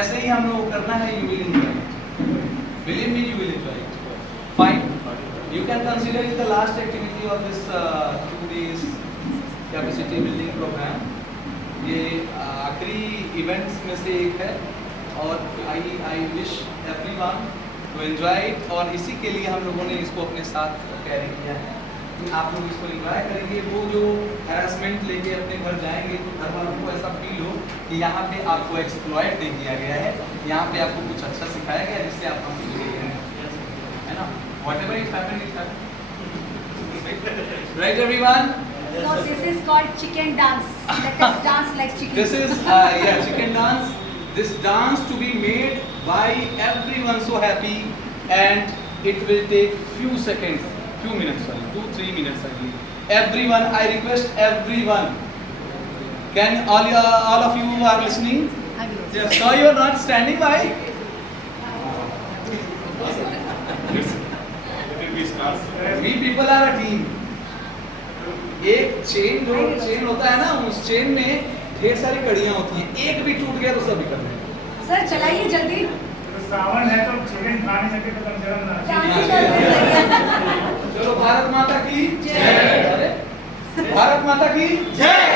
ऐसे ही हम लोग करना है, you will enjoy it. Believe me, you will enjoy it. Fine. You can consider it the last activity of this 2 days capacity building program. ये आखिरी events में से एक है और I wish everyone to enjoy it. और इसी के लिए हम लोगों ने इसको अपने साथ कैरी किया है कि आप लोग इसको एंजॉय करेंगे। वो जो हैरेसमेंट लेके अपने घर जाएंगे तो घर वालों को ऐसा फील हो कि यहाँ पे आपको एक्सप्लॉइट नहीं किया गया है, यहाँ पे आपको कुछ अच्छा सिखाया गया जिससे आप हम सीख गए हैं, है ना? Whatever it happened, it happened. Right, everyone? So this is called chicken dance. Let us dance like chicken. This is chicken dance. This dance to be made by everyone so happy, and it will take few seconds, few minutes, sorry, 2-3 minutes only. Everyone, I request everyone. Can all of you are listening? Yes. So you are not standing by. We people are a team. एक chain जो chain होता है ना, उस chain में ढेर सारी कड़ियां होती हैं, एक भी टूट गया तो सभी कर देंगे। सर चलाइए जल्दी। सावन है तो चिकन खा नहीं सके तो कम से कम डांस ही करते रहिए। चलो, भारत माता की जय। भारत माता की जय।